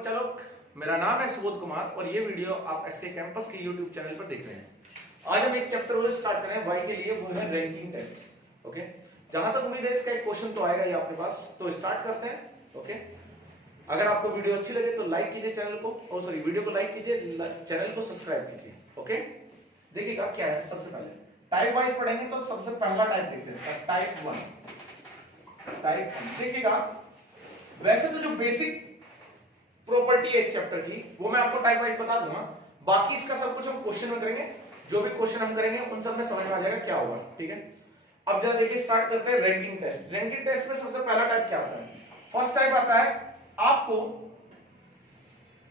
बच्चा लोग, मेरा नाम है सुबोध कुमार और ये वीडियो आप एसके कैंपस के यूट्यूब चैनल पर देख रहे हैं। आज हम एक चैप्टर वो स्टार्ट करें वाई के लिए, वो है रैंकिंग टेस्ट। ओके, जहां तक उम्मीद है इसका एक क्वेश्चन तो आएगा ही आपके पास, तो स्टार्ट करते हैं। ओके, अगर आपको वीडियो अच्छी लगे तो लाइक कीजिए चैनल को, और सॉरी वीडियो को लाइक कीजिए, चैनल को सब्सक्राइब कीजिए। ओके, देखिएगा क्या है। सबसे पहले टाइप वाइज पढ़ेंगे तो सबसे पहला टाइप देखते हैं, टाइप 1। देखिएगा, वैसे तो जो बेसिक प्रॉपर्टी है इस चैप्टर की वो मैं आपको टाइप वाइज बता दूंगा, बाकी इसका सब कुछ हम क्वेश्चन में करेंगे। जो भी क्वेश्चन हम करेंगे उन सब में समझ में आ जाएगा क्या होगा। ठीक है, अब जरा देखिए, स्टार्ट करते हैं रैंकिंग टेस्ट। रैंकिंग टेस्ट में सबसे पहला टाइप क्या आता है? फर्स्ट टाइप आता है आपको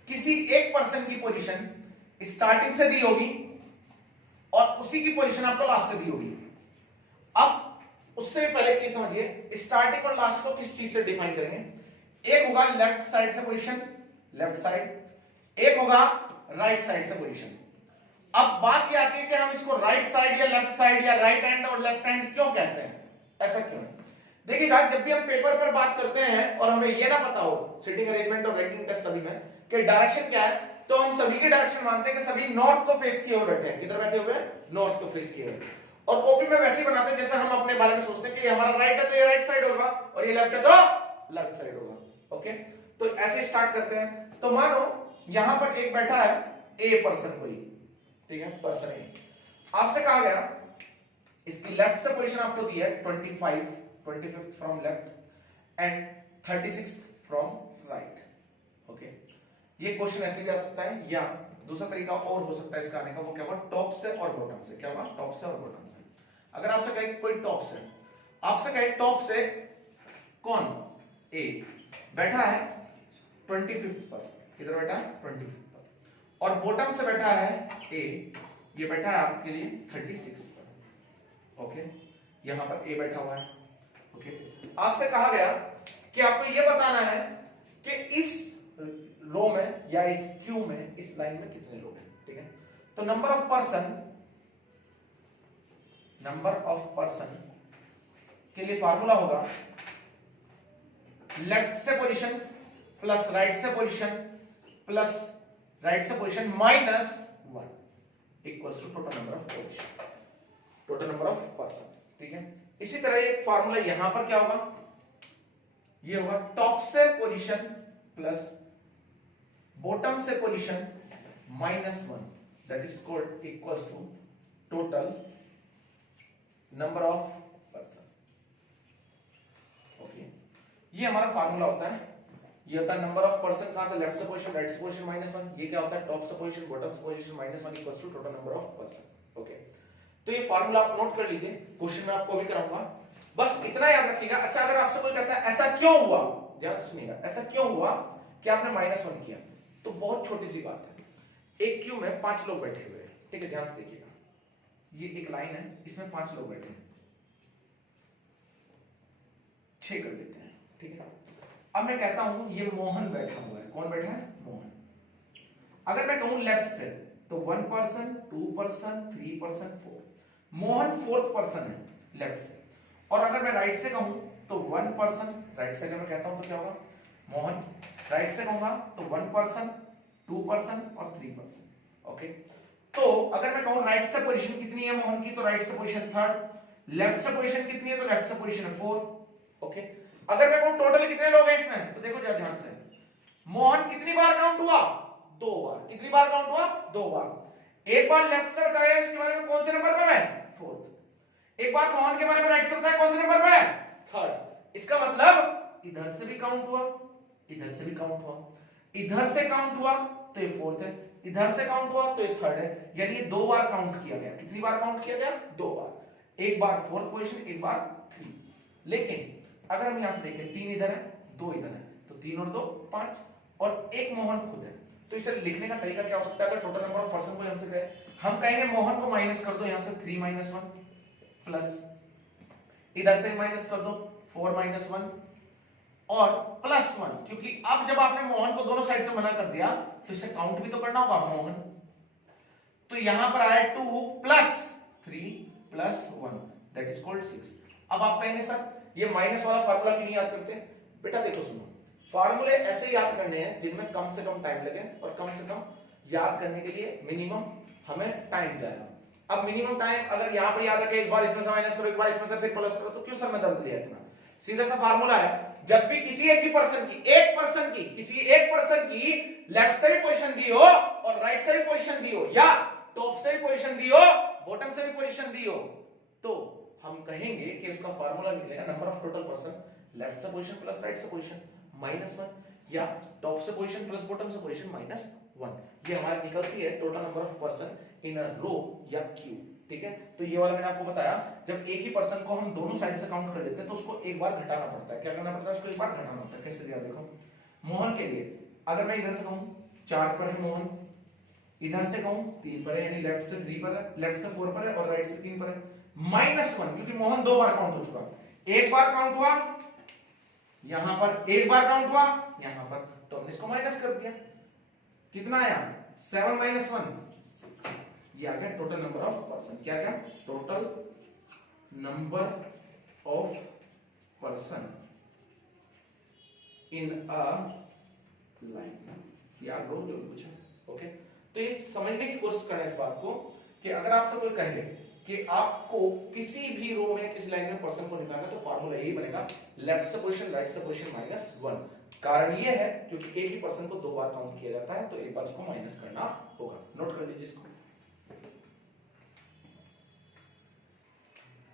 किसी एक पर्सन की पोजीशन स्टार्टिंग से दी होगी और उसी की पोजीशन आपको लास्ट से दी होगी। अब उससे पहले एक चीज समझिए, स्टार्टिंग और लास्ट को किस चीज से डिफाइन करेंगे। एक होगा लेफ्ट साइड से पोजीशन, लेफ्ट साइड, एक होगा राइट साइड से पोजीशन। अब बात यह आती है कि हम इसको राइट साइड या लेफ्ट साइड या राइट हैंड और लेफ्ट हैंड क्यों कहते हैं, ऐसा क्यों? देखिएगा, जब भी हम पेपर पर बात करते हैं और हमें यह ना पता हो सिटिंग अरेंजमेंट और रैंकिंग टेस्ट सभी में कि डायरेक्शन क्या है, तो हम सभी की डायरेक्शन मानते हैं कि सभी नॉर्थ को फेस किए हुए बैठे हैं। किधर बैठे हुए हैं? नॉर्थ को फेस किए हुए। और कॉपी में वैसे ही बनाते हैं जैसे हम अपने बारे में सोचते हैं कि हमारा राइट है तो ये राइट साइड होगा और ये लेफ्ट है तो लेफ्ट साइड होगा। ओके, तो ऐसे स्टार्ट करते हैं। तो मानो यहां पर एक बैठा है ए पर्सन कोई, ठीक है, पर्सन ए। आपसे कहा गया इसकी लेफ्ट से पोजीशन आपको दी है 25 from left and 36 from right. Okay, ये क्वेश्चन ऐसे भी आ सकता है, या दूसरा तरीका और हो सकता है इसका आने का, वो क्या होगा, टॉप से और बॉटम से। क्या होगा? टॉप से और बॉटम से। अगर आपसे कहे कोई टॉप से, आपसे कहे टॉप से कौन ए बैठा है 25 पर, किधर बैठा है 25 पर, और बॉटम से बैठा है ए, ये बैठा है आपके लिए 36 पर। ओके, यहां पर ए बैठा हुआ है। ओके, आपसे कहा गया कि आपको यह बताना है कि इस रो में या इस क्यू में, इस लाइन में कितने लोग हैं। ठीक है, तो नंबर ऑफ पर्सन के लिए फार्मूला होगा लेफ्ट से पोजीशन प्लस राइट से पोजीशन प्लस राइट से position minus 1 equals to total number of position, total number of person. ठीक है, इसी तरह एक फार्मूला यहां पर क्या होगा, ये होगा टॉप से पोजीशन प्लस बॉटम से position minus 1, that is called equals to total number of person. Okay, ये हमारा फार्मूला होता है। ये होता है नंबर ऑफ पर्सन, कहां से, लेफ्ट से पोजीशन, राइट से पोजीशन माइनस 1। ये क्या होता है, टॉप से पोजीशन बॉटम से position minus 1 equals to total number of person. Okay, तो ये फार्मूला आप नोट कर लीजिए, क्वेश्चन में आपको भी कराऊंगा, बस इतना याद रखिएगा। अच्छा, अगर आपसे कोई कहता है ऐसा क्यों हुआ, ध्यान से सुनिएगा, ऐसा क्यों हुआ कि आपने -1 किया, तो बहुत छोटी सी बात है। एक क्यू में 5 लोग बैठे हुए हैं, ठीक है, ध्यान से देखिएगा, ये एक लाइन है, इसमें 5 लोग बैठे हैं, 6 कर देते हैं। ठीक है, अब मैं कहता हूं ये मोहन बैठा हुआ है। कौन बैठा है? मोहन। अगर मैं कहूं लेफ्ट से, तो 1 person, 2 person, 3 person, 4। Mohan 4th person है लेफ्ट से। और अगर मैं राइट से कहूं तो 1 पर्सन, राइट से अगर मैं कहता हूं तो क्या होगा, मोहन। राइट से कहूंगा तो 1 पर्सन, 2 पर्सन और 3 पर्सन। ओके, तो अगर मैं कहूं राइट से पोजीशन कितनी है मोहन की, तो राइट से पोजीशन 3rd। लेफ्ट से पोजीशन कितनी है, तो लेफ्ट से पोजीशन है 4। ओके, अगर मैं कहूं टोटल कितने लोग हैं इसमें, तो देखो जरा ध्यान से, मोहन कितनी बार काउंट हुआ, 2 बार। कितनी बार काउंट हुआ, 2 बार। एक बार लेफ्ट से बताया इसके बारे में, कौन से नंबर पर है, 4th। एक बार मोहन के बारे में राइट से बताया, कौन से नंबर पर है, 3rd। इसका मतलब इधर से भी काउंट हुआ, इधर से भी काउंट हुआ, इधर से काउंट हुआ तो ये 4th है, इधर से काउंट हुआ तो ये 3rd है, यानी ये 2 बार काउंट किया गया। कितनी बार काउंट किया गया, 2 बार। एक बार 4th पोजीशन, एक बार 3। लेकिन अगर हम यहां से देखें, 3 इधर है, 2 इधर है, तो 3 और 2 5, और एक मोहन खुद है। तो इसे लिखने का तरीका क्या हो सकता है? अगर टोटल नंबर ऑफ पर्सन को हमसे कहे, हम कहेंगे मोहन को माइनस कर दो यहां से 3 - 1 प्लस इधर से माइनस कर दो 4 - 1 और +1, क्योंकि अब जब आपने मोहन को दोनों साइड से मना कर दिया तो इसे काउंट भी तो करना होगा मोहन। तो यहां पर आया 2 + 3 + 1, दैट इज कॉल्ड 6। अब आप कहेंगे सर ये माइनस वाला फार्मूला क्यों नहीं याद करते? बेटा देखो सुनो, फार्मूले ऐसे याद करने हैं जिनमें कम से कम टाइम लगे और कम से कम याद करने के लिए मिनिमम हमें टाइम जाएगा। अब मिनिमम टाइम अगर यहां पर याद रखे, एक बार इसमें से माइनस करो, एक बार इसमें से फिर प्लस करो, तो क्यों सर में दर्द लिया इतना? सीधा सा फार्मूला है, जब भी किसी एक ही पर्सन की किसी एक पर्सन की लेफ्ट से भी पोजीशन दी हो और राइट से भी पोजीशन दी हो या टॉप से भी पोजीशन दी हो बॉटम से भी पोजीशन दी हो, तो हम कहेंगे कि उसका फार्मूला निकलेगा number of total person left से पोजीशन प्लस राइट से पोजीशन -1 या टॉप से पोजीशन प्लस बॉटम से पोजीशन -1। ये हमारी निकलती है total number of person in a row या क्यू। ठीक है, तो ये वाला मैंने आपको बताया, जब एक ही पर्सन को हम दोनों साइड से काउंट कर लेते हैं तो उसको एक बार घटाना पड़ता है। क्या करना पड़ता है? उसको एक बार घटाना होता है। कैसे दिया देखो, मोहन के लिए अगर मैं इधर से कहूं 4 पर है मोहन, इधर से कहूं 3 पर है, यानी लेफ्ट से 3 पर है, लेफ्ट से 4 पर है और राइट से 3 पर है, -1 क्योंकि मोहन 2 बार काउंट हो चुका। एक बार काउंट हुआ यहां पर, एक बार काउंट हुआ यहां पर, तो हमने इसको माइनस कर दिया। कितना आया? 7 - 1 6। ये आ गया टोटल नंबर ऑफ पर्सन। क्या क्या? Total number of person in a line या रो, जो कुछ है। ओके, तो ये समझने की कोशिश करें इस बात को कि अगर आपसे कोई कहे कि आपको किसी भी रो में किसी लाइन में पर्सन को निकालना, तो फार्मूला यही बनेगा, लेफ्ट से पोजीशन राइट से पोजीशन -1। कारण ये है क्योंकि एक ही पर्सन को 2 बार काउंट किया जाता है, तो एक बार उसको माइनस करना होगा। नोट कर लीजिए इसको।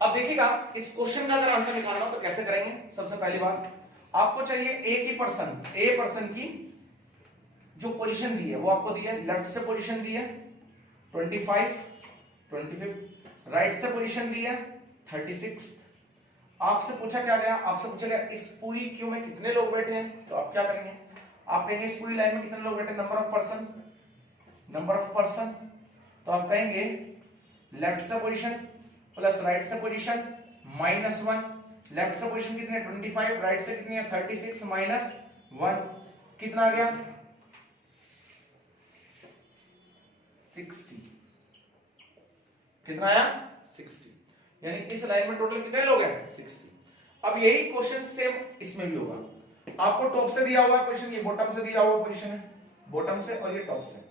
अब देखिएगा इस क्वेश्चन का अगर आंसर निकालना हो तो कैसे करेंगे। सबसे पहली बात, आपको चाहिए एक ही पर्सन, ए पर्सन की जो पोजीशन दी है वो आपको दी है, लेफ्ट से पोजीशन दी है 25 25, राइट से पोजीशन दी है 36। आपसे पूछा क्या गया? आपसे पूछा गया इस पूरी क्यू में कितने लोग बैठे हैं, तो आप क्या करेंगे? आप कहेंगे इस पूरी लाइन में कितने लोग बैठे, नंबर ऑफ पर्सन, तो आप कहेंगे लेफ्ट से पोजीशन प्लस राइट से पोजीशन -1। लेफ्ट से पोजीशन कितनी है 25, राइट से कितनी है 36 -1, कितना आ गया 60। कितना आया? 60। यानी इस लाइन में टोटल कितने लोग हैं? 60। अब यही क्वेश्चन सेम इसमें भी होगा। आपको टॉप से दिया हुआ पोजीशन, ये बॉटम से दिया हुआ पोजीशन है, बॉटम से, और ये टॉप से।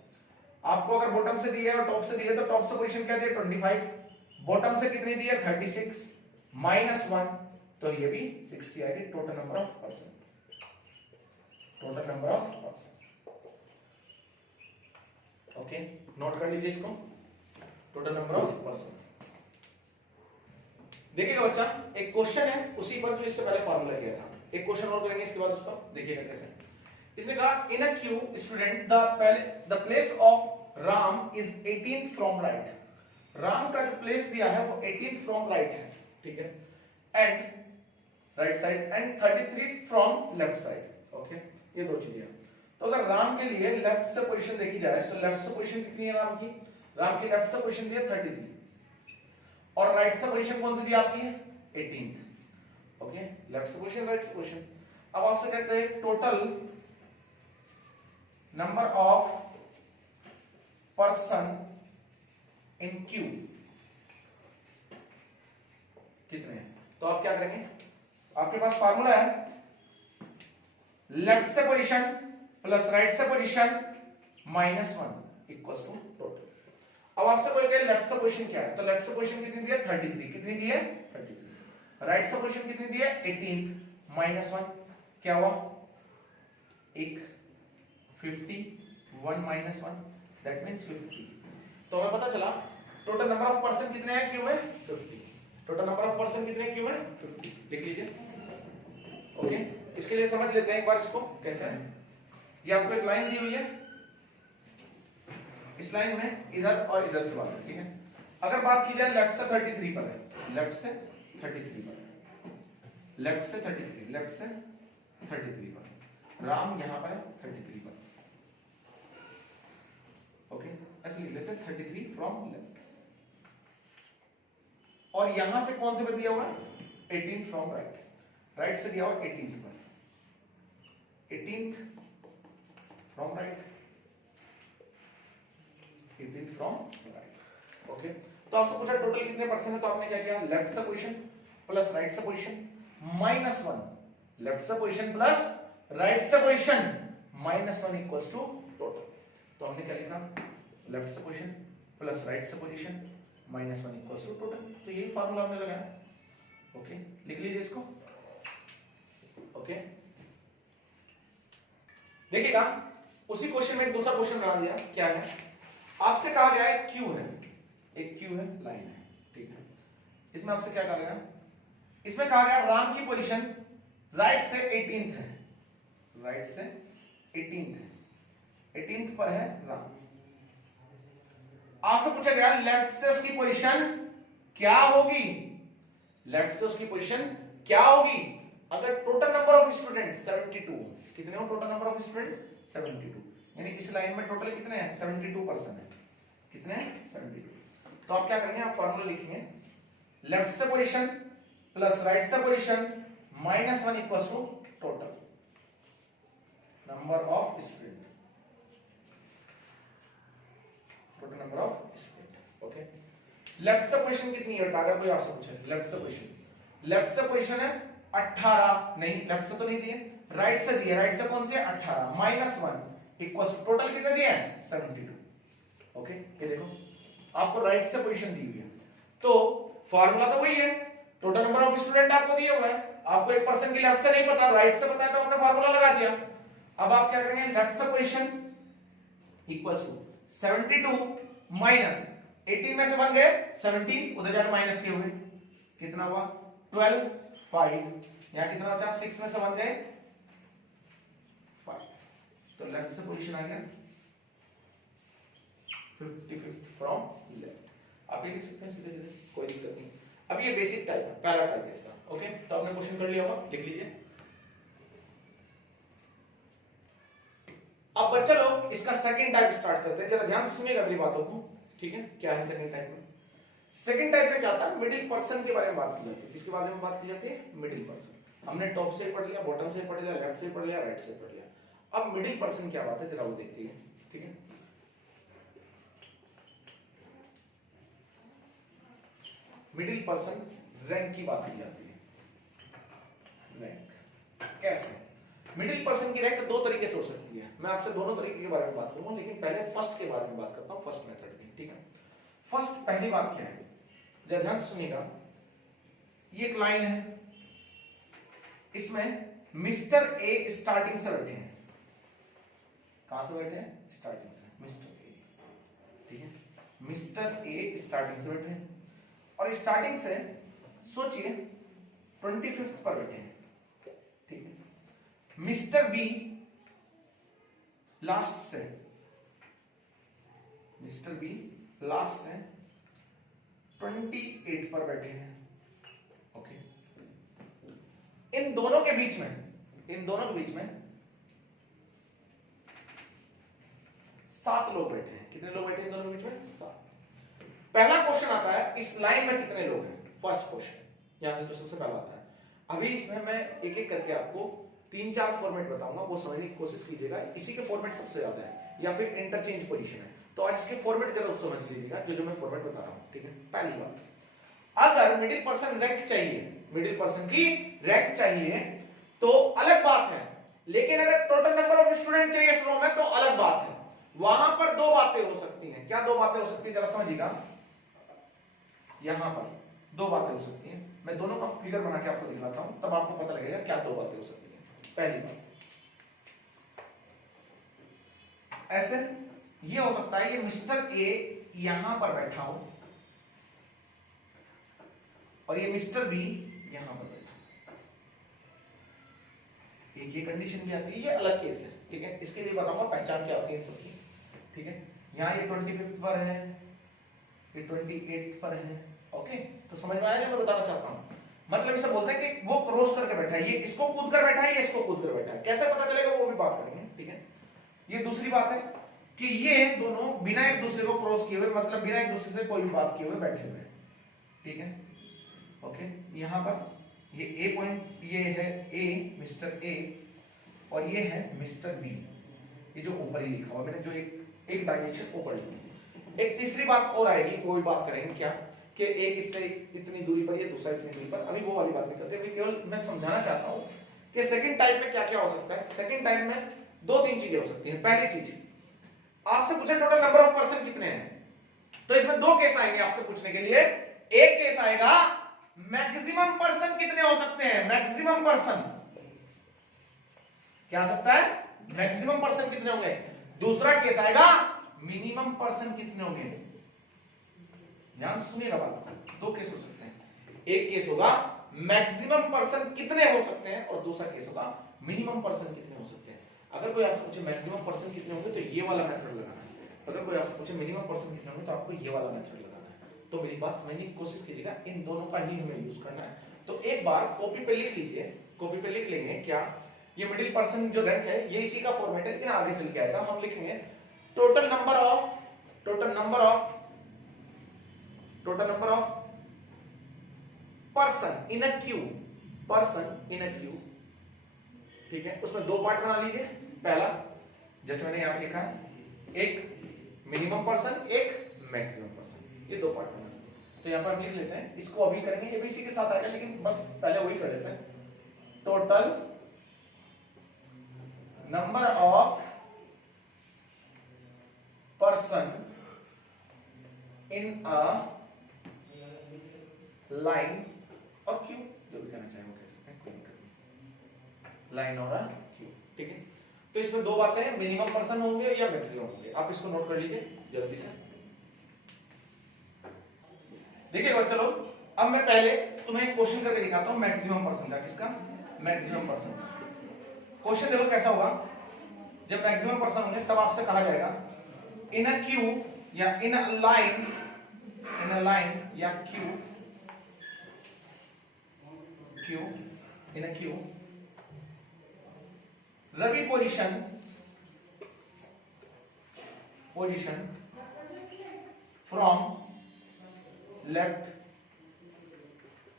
आपको अगर बॉटम से दी है और टॉप से दी है, तो टॉप से पोजीशन क्या दी है 25, बॉटम से कितनी दी है 36 -1, तो ये भी 60 आएगी। Total number of person, total number of person. Okay, note कर लीजिए इसको, टोटल नंबर ऑफ पर्सन। देखिएगा बच्चा, एक क्वेश्चन है उसी पर जो इससे पहले फॉर्मूला किया था, एक क्वेश्चन और करेंगे इसके बाद उस पर। देखिएगा कैसे। इसने कहा in a queue student the place of Ram is 18th from right. Ram का जो प्लेस दिया है वो 18th फ्रॉम राइट है, ठीक है, and right side and 33 from left side. Okay, ये दो चीजें। तो अगर राम के लिए लेफ्ट से पोजीशन देखी जाए तो लेफ्ट से पोजीशन कितनी है राम की? राम की लेफ्ट से पोजीशन दी है 33 और राइट से पोजीशन कौन सी दी आपकी है 18th। ओके, लेफ्ट से पोजीशन राइट से पोजीशन। अब आपसे कहते हैं total number of person in Q कितने हैं, तो आप क्या करेंगे? आपके पास फार्मूला है लेफ्ट से पोजीशन प्लस राइट से पोजीशन -1 इक्वल्स टू टोटल। अब आपसे कोई कहे लेफ्ट से पोजीशन क्या है, तो लेफ्ट से पोजीशन कितनी दी है 33, कितनी दी है 33, राइट से पोजीशन कितनी दी है 18th -1, क्या हुआ 1 50 1 -1 दैट मींस 50। तो हमें पता चला टोटल नंबर ऑफ पर्सन कितने हैं क्यू में 50। टोटल नंबर ऑफ पर्सन कितने हैं क्यू में 50, देख लीजिए। ओके, इसके लिए समझ लेते हैं एक बार इसको कैसे है। ये आपको एक लाइन दी हुई है, इस लाइन में इधर और इधर से बात है, ठीक है। अगर बात की जाए लेफ्ट से 33 पर है, लेफ्ट से 33 पर है, लेफ्ट से 33, लेफ्ट से 33 पर, राम यहां पर है 33 पर। ओके, ऐसे लिख लेते हैं 33 फ्रॉम लेफ्ट, और यहां से कौन से पर दिया हुआ 18 फ्रॉम राइट, राइट से दिया हुआ 18th पर, 18th from right, 18th from right. Okay, तो आपसे पूछा टोटल कितने पर्सन है, तो आपने क्या किया लेफ्ट से पोजीशन प्लस राइट से पोजीशन -1, लेफ्ट से पोजीशन प्लस राइट से पोजीशन -1 इक्वल्स टू टोटल। तो हमने क्या लिखा, लेफ्ट से पोजीशन प्लस राइट से पोजीशन -1 इक्वल्स टू टोटल। तो यही फार्मूला हमने लगाया। ओके, लिख लीजिए इसको। ओके, देखिएगा उसी क्वेश्चन में एक दूसरा क्वेश्चन बना दिया। क्या है, आपसे कहा गया है क्यू है, एक क्यू है, लाइन है, ठीक है। इसमें आपसे क्या कहा गया, इसमें कहा गया राम की पोजीशन राइट से 18th है, राइट से 18th है, 18th पर है राम। आपसे पूछा गया लेफ्ट से उसकी पोजीशन क्या होगी, लेफ्ट से उसकी पोजीशन क्या होगी अगर टोटल नंबर ऑफ स्टूडेंट 72। कितने हो टोटल नंबर ऑफ स्टूडेंट 72, यानी इस लाइन में टोटल कितने हैं 72% है। कितने हैं 72। तो आप क्या करेंगे, आप फॉर्मूला लिखेंगे लेफ्ट से पोजीशन प्लस राइट से position -1 equals to total number of student, total number of student. Okay, left से पोजीशन कितनी है, अगर कोई आपसे पूछे लेफ्ट से पोजीशन, लेफ्ट से पोजीशन है 18, नहीं लेफ्ट से तो नहीं दिए, राइट से दिए, राइट से कौन सी है 18 -1 इक्वल्स टोटल कितने दिए हैं 72। ओके, ये देखो आपको राइट से पोजीशन दी हुई है, तो फार्मूला तो वही है, टोटल नंबर ऑफ स्टूडेंट आपको दिया हुआ है, आपको एक पर्सन की लेफ्ट से नहीं पता, राइट से पता है, तो आपने फार्मूला लगा दिया। अब आप क्या करेंगे, लेफ्ट से पोजीशन इक्वल्स टू 72 माइनस 18 में से बन गए 17, उधर जाकर माइनस किए हुए कितना हुआ 12, 5, यहां कितना बचा 6 में से बन गए 5, तो लेफ्ट से पोजीशन आ गया 55 फ्रॉम लेफ्ट। आप ये लिख सकते हैं सीधे सीधे, कोई दिक्कत नहीं। अब ये बेसिक टाइप है, पहला टाइप है इसका। ओके, तो आपने क्वेश्चन कर लिया होगा, लिख लीजिए। अब बच्चा लोग इसका सेकंड टाइप स्टार्ट करते हैं, जरा ध्यान से सुनिएगा मेरी बातों को, ठीक है। क्या है सेकंड टाइप में, सेकंड टाइप में क्या होता है, मिडिल पर्सन के बारे में बात की जाती है। किसके बारे में बात की जाती है, मिडिल पर्सन। हमने टॉप से पढ़ लिया, बॉटम से पढ़ लिया, लेफ्ट से पढ़ लिया, राइट से पढ़ लिया। अब मिडिल पर्सन क्या बात है जरा वो देखते हैं, ठीक है। मिडिल पर्सन रैंक की बात की जाती है। रैंक कैसे, मिडिल पर्सन की रैंक दो तरीके से हो सकती है, मैं आपसे दोनों तरीके के बारे में बात करूंगा, लेकिन पहले फर्स्ट के बारे में बात करता हूं, फर्स्ट मेथड की, ठीक है। फर्स्ट पहली बात क्या है, जरा ध्यान से सुनिएगा। ये एक लाइन है, इसमें मिस्टर ए स्टार्टिंग से बैठे हैं, कहां से बैठे हैं, स्टार्टिंग से, मिस्टर ए, ठीक है। मिस्टर ए स्टार्टिंग से बैठे हैं, और स्टार्टिंग से सोचिए 25th पर बैठे हैं, ठीक है। मिस्टर बी लास्ट से, मिस्टर बी लास्ट से 28 पर बैठे हैं, ओके। इन दोनों के बीच में, इन दोनों के बीच में 7 लोग बैठे हैं। कितने लोग बैठे हैं इन दोनों के बीच में, 7। पहला क्वेश्चन आता है इस लाइन में कितने लोग हैं, फर्स्ट क्वेश्चन, यहां से जो सबसे पहला आता है। अभी इसमें मैं एक एक करके आपको 3-4 फॉर्मेट बताऊंगा, वो समझने की कोशिश कीजिएगा। इसी के फॉर्मेट सबसे ज्यादा है, या फिर इंटरचेंज पोजीशन है, तो आज इसके फॉर्मेट जरा समझ लीजिएगा, जो मैं फॉर्मेट बता रहा हूं, ठीक है। पहली बात, अगर मिडिल पर्सन रैंक चाहिए, मिडिल पर्सन की रैंक चाहिए तो अलग बात है, लेकिन अगर टोटल नंबर ऑफ स्टूडेंट चाहिए इस रो में तो अलग बात है। वहां पर दो बातें हो सकती हैं। क्या दो बातें हो सकती है, जरा समझिएगा। यहां पर दो बातें हो सकती हैं, मैं दोनों का फिगर बना के आपको दिखाता हूं, तब आपको पता लगेगा क्या दो बातें हो सकती हैं। पहली बात ऐसे ये हो सकता है, ये मिस्टर ए यहां पर बैठा हो और ये मिस्टर बी यहां पर बैठा, एक ये कंडीशन भी आती है, ये अलग केस है, ठीक है। इसके लिए बताऊंगा पहचान क्या होती है सबकी, ठीक है। यहां ये 25th पर है, ये 28th पर है, ओके। तो समझ में आया जो मैं बताना चाहता हूं, मतलब इसे बोलते हैं कि वो क्रॉस करके बैठा है, ये इसको कूद कर बैठा है, ये इसको कूद कर बैठा है, कैसे पता चलेगा वो भी बात करेंगे, ठीक है। ये दूसरी बात है कि ये दोनों बिना एक दूसरे को क्रॉस किए हुए, मतलब बिना एक दूसरे से कोई भी बात किए हुए बैठे हुए हैं, ठीक है, ओके। यहां पर ये ए पॉइंट, ये है ए, मिस्टर ए, और ये है मिस्टर बी, ये जो ऊपर ही लिखा हुआ मैंने, जो एक डायमेंशन ऊपर लिखा। एक तीसरी बात और आएगी, वो भी बात करेंगे, क्या कि एक इससे इतनी दूरी पर, ये दूसरा इतनी दूरी पर। अभी वो वाली बात नहीं करते, अभी केवल मैं समझाना चाहता हूं कि सेकंड टाइप में क्या क्या हो सकता है। सेकंड टाइप में दो तीन चीजें हो सकती हैं। पहली चीज आपसे पूछे टोटल नंबर ऑफ पर्सन कितने हैं, तो इसमें दो केस आएंगे आपसे पूछने के लिए। एक केस आएगा मैक्सिमम पर्सन कितने हो सकते हैं, मैक्सिमम पर्सन क्या आ सकता है, मैक्सिमम पर्सन कितने होंगे। दूसरा केस आएगा मिनिमम पर्सन कितने होंगे। ध्यान से सुनिएगा बात, दो केस हो सकते हैं। एक केस होगा मैक्सिमम पर्सन कितने हो सकते हैं और दूसरा केस होगा मिनिमम पर्सन कितने हो सकते हैं। अगर कोई आपसे पूछे मैक्सिमम पर्सन कितने होंगे तो ये वाला मेथड लगाना है, अगर कोई आपसे पूछे मिनिमम पर्सन कितने होंगे तो आपको ये वाला मेथड लगाना है। तो मेरी बात समझने की कोशिश कीजिएगा, इन दोनों का ही हमें यूज करना है। तो एक बार कॉपी पे लिख लीजिए, कॉपी पे लिख लेंगे क्या, ये मिडिल पर्सन जो रैंक है ये इसी का फॉर्मेट है, लेकिन आगे चल के आएगा। हम लिखेंगे total number of person in a Q, person in a Q, ठीक है। उसमें दो पार्ट बना लीजिए। पहला जैसे मैंने यहां पे लिखा है, एक मिनिमम पर्सन एक मैक्सिमम पर्सन, ये दो पार्ट बना लीजिए। तो यहां पर हम लिख लेते हैं, इसको अभी करेंगे, ये भी इसी के साथ आएगा लेकिन बस पहले वही कर लेते हैं। Total number of person in a line और क्यू, जो भी कहना चाहे वो कह सकते हैं, लाइन और क्यू, ठीक है। तो इसमें दो बातें हैं, मिनिमम पर्सन होंगे या मैक्सिमम होंगे, आप इसको नोट कर लीजिए जल्दी से। देखिएगा चलो, अब मैं पहले तुम्हें एक क्वेश्चन करके दिखाता हूं मैक्सिमम पर्सन का। किसका, मैक्सिमम पर्सन। क्वेश्चन देखो कैसा होगा, जब मैक्सिमम पर्सन होंगे तब आपसे कहा जाएगा इन अ क्यू या in a line, in a line या queue, queue in a queue, Ravi position from left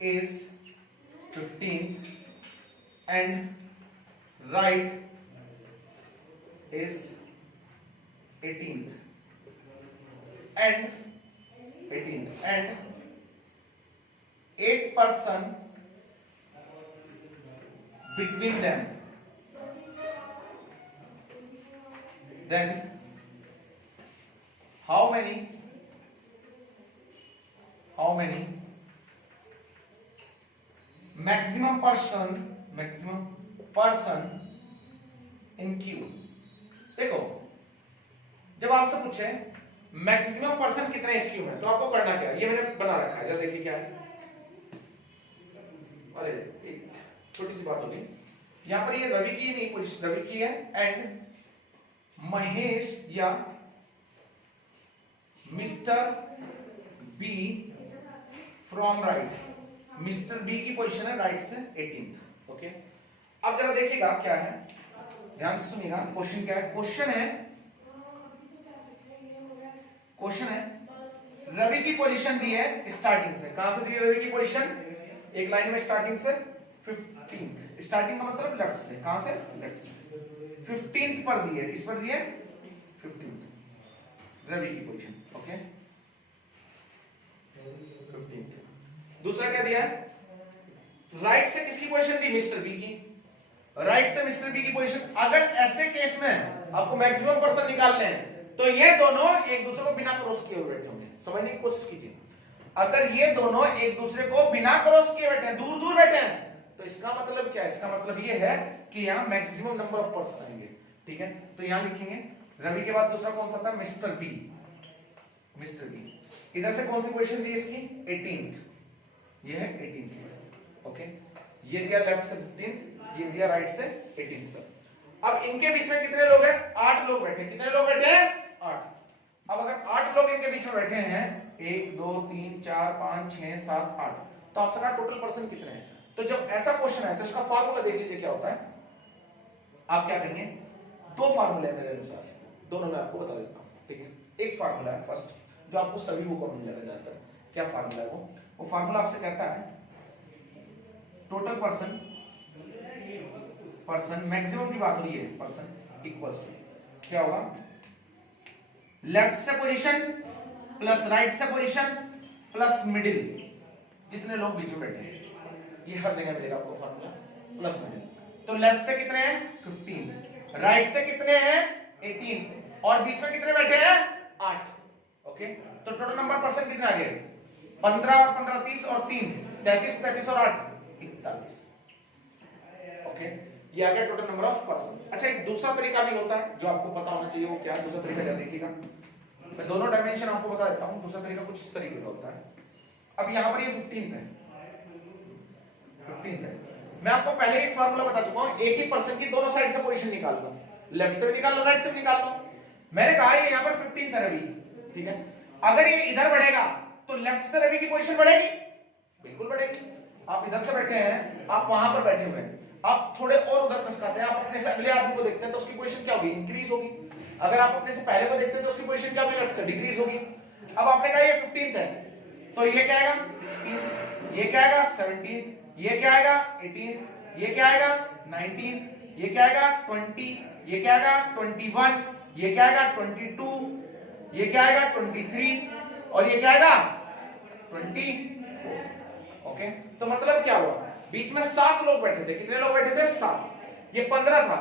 is 15th and right is 18th and 8 person between them, then how many maximum person in queue। देखो जब आपसे पूछे maximum person कितने इस Q में, तो आपको करना क्या है, ये मैंने बना रखा है, जरा देखिए क्या है। अरे एक छोटी सी बात होगी, यहां पर ये रवि की नहीं, पोजीशन रवि की है एंड महेश या mister B from right, mister B की पोजीशन है राइट से 18th, ओके। अब जरा देखिएगा क्या है, ध्यान से सुनिएगा। क्वेश्चन क्या है, क्वेश्चन है रवि की पोजीशन दी है स्टार्टिंग से, कहां से दी है रवि की पोजीशन, एक लाइन में स्टार्टिंग से 15th, स्टार्टिंग का मतलब लेफ्ट से, कहां से, लेफ्ट से 15th पर दी है, किस पर दी है 15th, रवि की पोजीशन, ओके 15th। दूसरा क्या दिया है, राइट से किसकी पोजीशन थी, मिस्टर बी की, राइट से मिस्टर बी की पोजीशन। अगर ऐसे केस में आपको मैक्सिमम पर्सन निकालने हैं तो ये दोनों एक दूसरे को बिना क्रॉस किए हुए बैठे होंगे, समझने की कोशिश कीजिए। अगर ये दोनों एक दूसरे को बिना क्रॉस किए बैठे हैं, दूर दूर बैठे हैं, तो इसका मतलब क्या है, इसका मतलब ये है कि यहाँ मैक्सिमम नंबर ऑफ पर्सन आएंगे, ठीक है। तो यहाँ लिखेंगे रवि के बाद दूसरा कौन सा था, मिस्टर बी, मिस्टर बी। इधर से कौन सी पोजीशन दी इसकी, 18th, ये है 18th, ओके। ये दिया लेफ्ट से 15th, ये दिया राइट से 18th तक। अब इनके बीच में कितने लोग हैं, 8 लोग बैठे, कितने लोग बैठे हैं, 8। अब अगर 8 लोग इनके बीच में बैठे हैं, 1 2 3 4 5 6 7 8, तो आपसे कहा टोटल पर्सन कितने हैं। तो जब ऐसा क्वेश्चन है तो इसका फार्मूला देख लीजिए क्या होता है। आप क्या करेंगे, दो फार्मूले हैं मेरे अनुसार, दोनों मैं आपको बता देता हूं, ठीक है। एक फार्मूला है फर्स्ट, जो आपको सभी बुकों में मिलेगा ज्यादातर। क्या फार्मूला है वो फार्मूला आपसे कहता है टोटल पर्सन मैक्सिमम की बात हो रही है, पर्सन इक्वल्स टू क्या होगा, लेफ्ट से पोजीशन प्लस राइट से पोजीशन प्लस मिडिल, जितने लोग बीच में बैठे हैं, ये हर जगह मिलेगा आपको फार्मूला, प्लस मिडिल, तो लेफ्ट से कितने हैं 15, राइट से कितने हैं 18 और बीच में कितने बैठे हैं 8। ओके, तो टोटल नंबर पर्सन कितने आ गए 15 और 15 30 और 3 33, 33 और 8 41। ओके, ये आ गया टोटल नंबर ऑफ पर्सन। अच्छा, एक दूसरा तरीका भी होता है जो आपको पता होना चाहिए, वो क्या है दूसरा तरीका, क्या देखिएगा मैं दोनों डायमेंशन आपको बता देता हूं। दूसरा तरीका कुछ इस तरीके का होता है। अब यहां पर ये 15th है, मैं आपको पहले एक फार्मूला बता चुका हूं, एक ही पर्सन की दोनों साइड से पोजीशन निकाल लो, लेफ्ट से भी निकाल लो राइट से भी निकाल लो। मैंने कहा ये यहां पर 15th है रवि, ठीक है, अगर ये इधर बढ़ेगा तो लेफ्ट से रवि की पोजीशन बढ़ेगी, बिल्कुल बढ़ेगी। आप इधर से बैठे हैं, आप वहां पर बैठे हुए हैं, आप थोड़े और उधर खसकाते हैं, आप अपने से अगले आदमी को देखते हैं तो उसकी पोजीशन क्या होगी इंक्रीज होगी। अगर आप अपने से पहले को देखते हैं तो उसकी पोजीशन क्या होगी लेफ्ट से डिक्रीज होगी। अब आपने कहा ये 15th है तो ये क्या आएगा 16, ये क्या आएगा 17, ये क्या आएगा 18, ये क्या आएगा 19, ये क्या आएगा 20, ये क्या आएगा 21, ये क्या आएगा 22, ये क्या आएगा 23 और ये क्या आएगा 24। ओके, तो मतलब क्या हुआ, बीच में 7 लोग बैठे थे। कितने लोग बैठे थे 7, ये 15 था,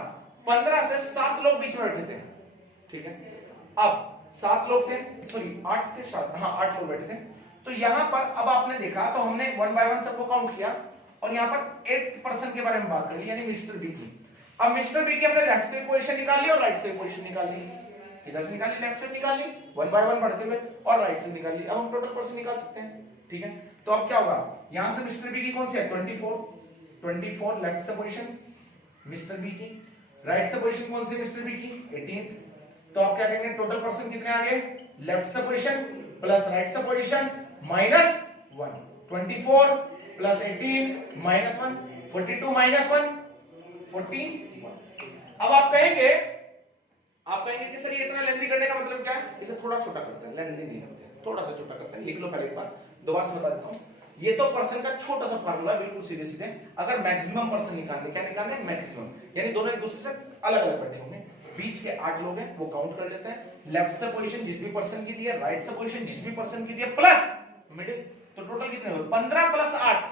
15 से 7 लोग बीच में बैठे थे, ठीक है। अब 7 लोग थे, सॉरी 8 थे शायद, हाँ 8 लोग बैठे थे। तो यहां पर अब आपने देखा तो हमने 1 बाय 1 सबको काउंट किया और यहां पर 8th पर्सन के बारे में बात कर ली, यानी मिस्टर बी की। अब मिस्टर बी की हमने लेफ्ट से पोजीशन निकाल ली और राइट से पोजीशन निकाल ली, इधर से निकाली लेफ्ट से निकाल ली 1 बाय 1 बढ़ते हुए और राइट से निकाल ली। अब हम टोटल पर्सन निकाल सकते हैं, ठीक है। तो अब क्या होगा, यहां से मिस्टर बी की कौन सी है 24 लेफ्ट से पोजीशन मिस्टर बी की, राइट से पोजीशन कौन सी मिस्टर बी की 18th। तो आप क्या कहेंगे टोटल पर्सन कितने आ गए, लेफ्ट से पोजीशन प्लस राइट से position minus 1, 24 plus 18 minus 1, 42 minus 1 41। अब आप कहेंगे कि सर ये इतना लेंथी करने का मतलब क्या है, इसे थोड़ा छोटा करते हैं, लेंथी नहीं करते, थोड़ा सा छोटा करते हैं। लिख लो पहले एक बार, दोबारा से बता देता हूं। ये तो पर्सन का छोटा सा फार्मूला बिल्कुल सीधे सीधे। अगर मैक्सिमम पर्सन निकालने, क्या निकालना है मैक्सिमम, यानी दोनों एक दूसरे से अलग अलग बैठे होंगे, बीच के 8 लोग हैं वो काउंट कर लेते हैं, लेफ्ट से पोजीशन जिस भी पर्सन की दी है, राइट से पोजीशन जिस भी पर्सन की दी है प्लस मिडिल, तो टोटल कितने हुए 15 प्लस 8,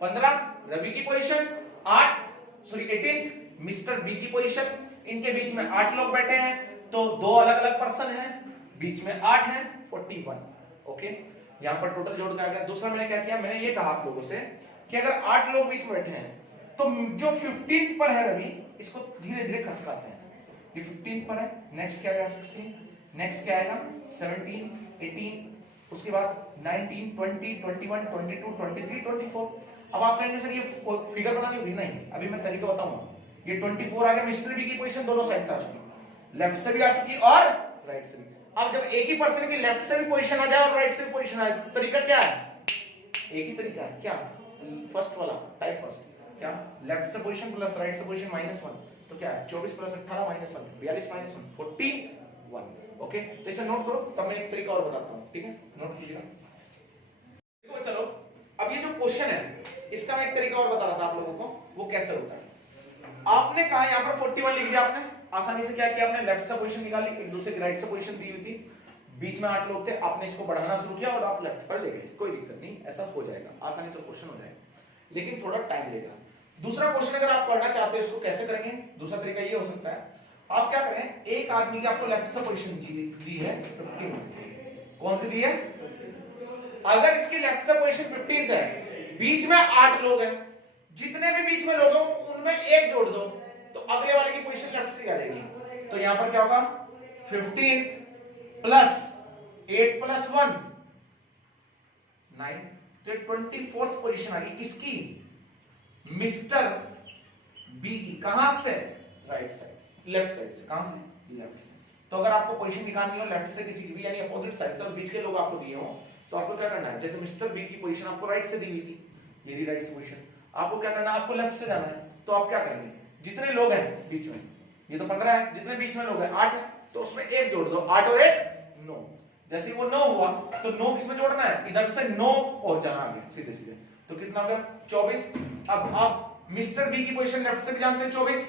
15 रवि की पोजीशन, 8 सॉरी 18 मिस्टर बी की पोजीशन, इनके बीच में 8 लोग बैठे हैं तो दो अलग अलग पर्सन हैं, बीच में 8 हैं 41। ओके, यहां पर टोटल जोड़ के आ गया। दूसरा मैंने क्या किया, मैंने ये कहा आप लोगों से कि अगर 8 लोग बीच में बैठे हैं तो जो 15th पर है रवि, इसको धीरे धीरे खसकाते हैं। ये 15th पर है, नेक्स्ट क्या आएगा 16, नेक्स्ट क्या आएगा 17, 18, उसके बाद 19, 20, 21, 22, 23, 24। अब आप कहेंगे सर ये फिगर बनानी होगी, नहीं अभी मैं तरीका बताऊंगा। ये 24 आ गया, मिस्टर बी की पोजीशन दोनों साइड से आ चुकी, लेफ्ट से भी आ चुकी और राइट से भी। अब जब एक ही पर्सन की लेफ्ट से भी पोजीशन आ जाए और राइट से भी पोजीशन आ जाए, तरीका क्या है, एक ही तरीका है, क्या फर्स्ट वाला टाइप फर्स्ट, क्या लेफ्ट से पोजीशन प्लस राइट से पोजीशन -1, तो क्या है 24 प्लस 18 -1 42 -1 41। ओके, तो इसे नोट करो, तब मैं एक तरीका और बताता हूं, ठीक है, नोट कीजिएगा। देखो चलो, अब ये जो क्वेश्चन है इसका मैं एक तरीका और बता रहा था आप लोगों को, वो कैसे होता है। आपने कहा यहां पर 41 लिख दिया, आपने आसानी से क्या किया, आपने लेफ्ट से पोजीशन निकाली, एक दूसरे की राइट से पोजीशन दी हुई थी, बीच में 8 लोग थे, आपने इसको बढ़ाना शुरू किया और आप लेफ्ट पर ले गए, कोई दिक्कत नहीं, ऐसा हो जाएगा, आसानी से क्वेश्चन हो जाएगा, लेकिन थोड़ा टाइम लेगा। दूसरा क्वेश्चन अगर आप करना चाहते हो इसको कैसे करेंगे, दूसरा तरीका ये हो सकता है, आप क्या करें, एक आदमी की आपको लेफ्ट से पोजीशन दी है 15, कौन सी दी है, अगर इसकी लेफ्ट से पोजीशन 15 है, बीच में 8 लोग हैं, जितने भी बीच में लोग हो उनमें एक जोड़ दो तो अगले वाले की पोजीशन लेफ्ट से आ जाएगी। तो यहां पर क्या होगा 15 प्लस 8 प्लस 1 9, तो 24th पोजीशन आ गई किसकी, मिस्टर बी की, कहां से राइट साइड, लेफ्ट साइड से, कहां से लेफ्ट से। तो अगर आपको पोजीशन निकालनी हो लेफ्ट से किसी की भी, यानी अपोजिट साइड से, और बीच के लोग आपको दिए हो, तो आपको क्या करना है, जैसे मिस्टर बी की पोजीशन आपको राइट से दी हुई थी, ये राइट से पोजीशन, आपको क्या करना है, आपको लेफ्ट से जाना है। तो आप क्या करेंगे, जितने लोग हैं बीच में, ये तो 15 है, जितने बीच में लोग हैं 8 है, तो उसमें एक जोड़ दो, 8 और 1 9, जैसे वो 9 हुआ तो 9 किसमें जोड़ना है, इधर से 9 पहुंच जाना आगे सीधे सीधे, तो कितना हो गया 24। अब आप मिस्टर बी की पोजीशन लेफ्ट से भी जानते हैं 24,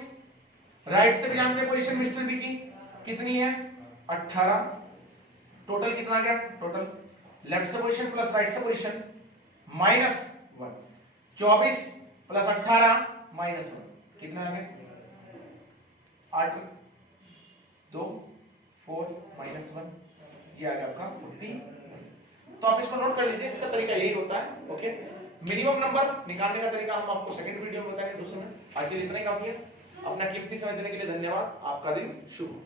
राइट से भी जानते हैं पोजीशन मिस्टर बी की कितनी है 18, टोटल कितना आ गया, टोटल लेफ्ट से पोजीशन प्लस राइट से पोजीशन -1, 24 प्लस 18 -1, कितना आ गया 8 2 4 -1, ये आ गया आपका 40। तो आप इसको नोट कर लीजिए, इसका तरीका यही होता है। ओके, मिनिमम नंबर निकालने का तरीका हम आपको सेकंड वीडियो में बताएंगे, दूसरे में। आज के लिए इतना ही काफी है। अपना कीमती समय देने के लिए धन्यवाद। आपका दिन शुभ हो।